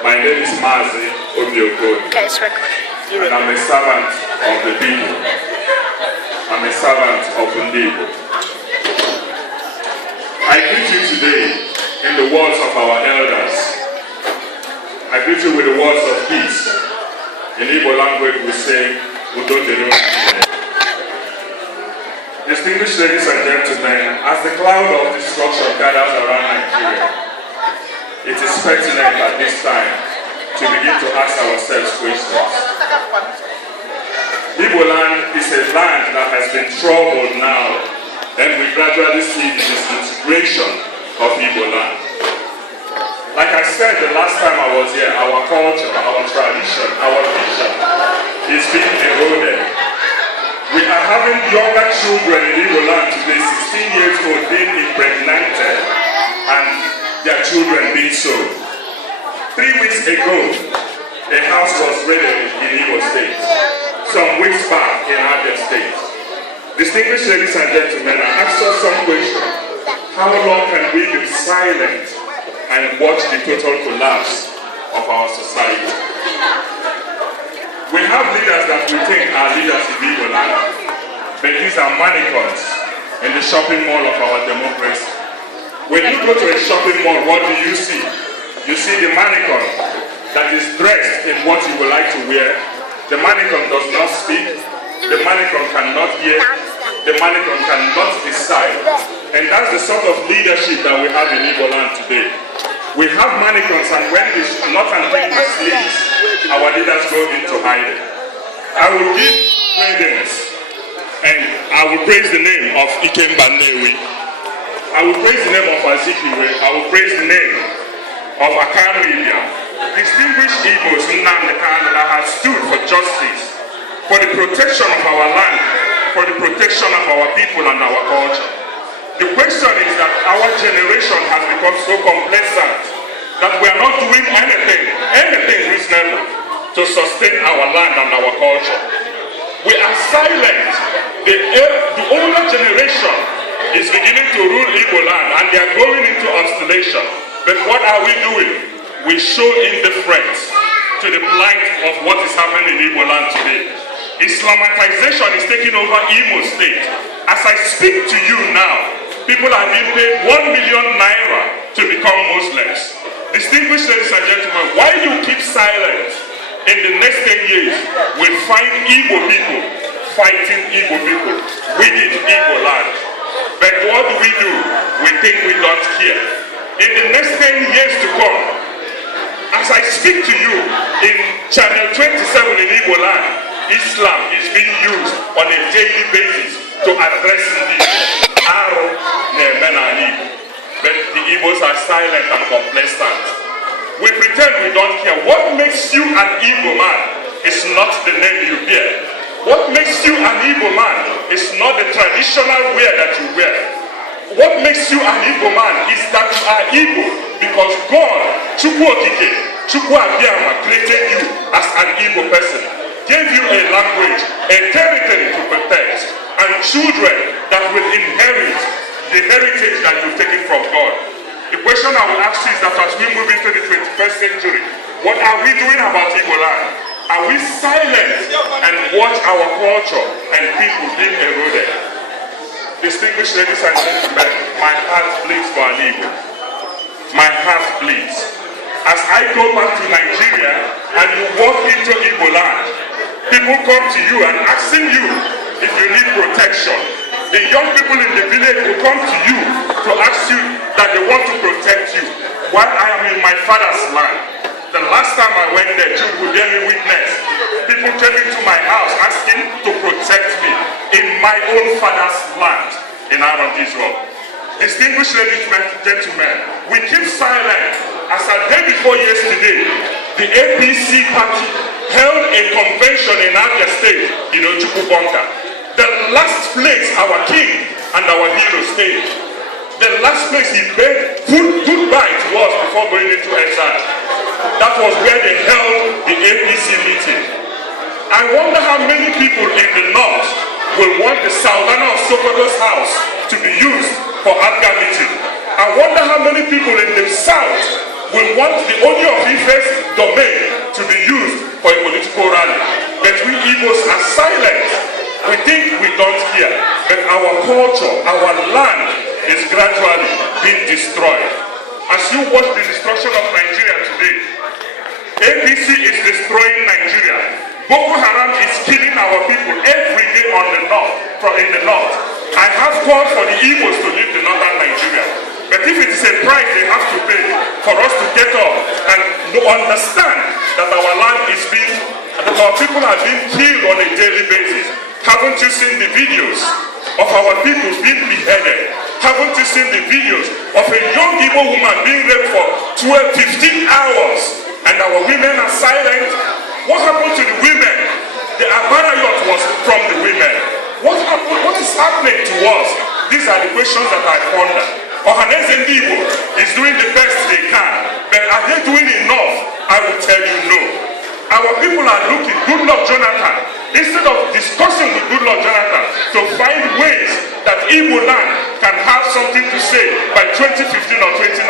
My name is Mazi Obiokoni. Okay, it's recording. And I'm a servant of the people. I'm a servant of the people. I greet you today in the words of our elders. I greet you with the words of peace. In Igbo language we say, Udo dịrị unu. Distinguished ladies and gentlemen, as the cloud of destruction gathers around Nigeria, it is pertinent at this time to begin to ask ourselves questions. Igbo land is a land that has been troubled now, and we gradually see the disintegration of Igbo land. Like I said the last time I was here, our culture, our tradition, our vision is being eroded. We are having younger children in Igbo land today, 16 years old, being impregnated and their children being sold. 3 weeks ago, a house was raided in Igbo State. Some weeks back in Abia State. Distinguished ladies and gentlemen, I ask us some questions. How long can we be silent and watch the total collapse of our society? We have leaders that we think are leaders in Igbo land, but these are mannequins in the shopping mall of our democracy. When you go to a shopping mall, what do you see? You see the mannequin that is dressed in what you would like to wear. The mannequin does not speak. The mannequin cannot hear. The mannequin cannot decide. And that's the sort of leadership that we have in Igbo land today. We have mannequins, and when the not and thing sleeps, our leaders go into hiding. I will give credence, and I will praise the name of Ikemba Nnewi. I will praise the name of Azikiwe. I will praise the name of Akanu Ibia. Distinguished Igbos Nnamdi Kanu that has stood for justice, for the protection of our land, for the protection of our people and our culture. The question is that our generation has become so complacent that we are not doing anything reasonable to sustain our land and our culture. We are silent. The older generation is beginning to rule Igbo land and they are going into obstination. But what are we doing? We show indifference to the plight of what is happening in Igbo land today. Islamatization is taking over Imo State. As I speak to you now, people are being paid 1 million naira to become Muslims. Distinguished ladies and gentlemen, why you keep silent? In the next 10 years, we'll find Igbo people fighting Igbo people within Igbo land. But what do? We think we don't care. In the next 10 years to come, as I speak to you, in channel 27 in Igbo land, Islam is being used on a daily basis to address this. But the Igbos are silent and complacent. We pretend we don't care. What makes you an Igbo man is not the name you bear. What makes you an Igbo man is not the traditional wear that you wear. What makes you an Igbo man is that you are Igbo because God, Chukwu Okike, Chukwu Abiyama, created you as an Igbo person, gave you a language, a territory to protect, and children that will inherit the heritage that you've taken from God. The question I will ask you is that as we move into the 21st century, what are we doing about Igbo land? Are we silent and watch our culture and people being eroded? Distinguished ladies and gentlemen, my heart bleeds for an Igbo. My heart bleeds. As I go back to Nigeria and you walk into Igbo land, people come to you and asking you if you need protection. The young people in the village will come to you to ask you that they want to protect you. While I am in my father's land, the last time I went there, Jude would bear me witness. People came into my house asking to protect me in my own father's land in Aaron Israel. Distinguished ladies and gentlemen, we keep silent. As a day before yesterday, the APC party held a convention in Abia State in Ojukwu Bunker. The last place our king and our hero stayed. The last place he bade goodbye to us before going into exile. That was where they held the APC meeting. I wonder how many people in the north will want the Sultan of Sokoto's house to be used for Abga meeting. I wonder how many people in the south will want the Oni of Ife's domain to be used for a political rally. But we Igbos are silent. We think we don't hear. But our culture, our land is gradually being destroyed. As you watch the destruction of Nigeria today, APC is destroying Nigeria. Boko Haram is killing our people every day in the north. I have called for the Igbos to leave the northern Nigeria. But if it is a price they have to pay for us to get up and to understand that our land is that our people are being killed on a daily basis. Haven't you seen the videos of our people being beheaded? Haven't you seen the videos of a young Igbo woman being raped for 12, 15 hours? And our women are silent. What happened to the women? The Abarayot was from the women. What happened? What is happening to us? These are the questions that I ponder. Ohaneze Igbo is doing the best they can. But are they doing enough? I will tell you no. Our people are looking, Goodluck Jonathan, instead of discussing with Goodluck Jonathan to find ways that Igbo land can have something to say by 2015 or 2019.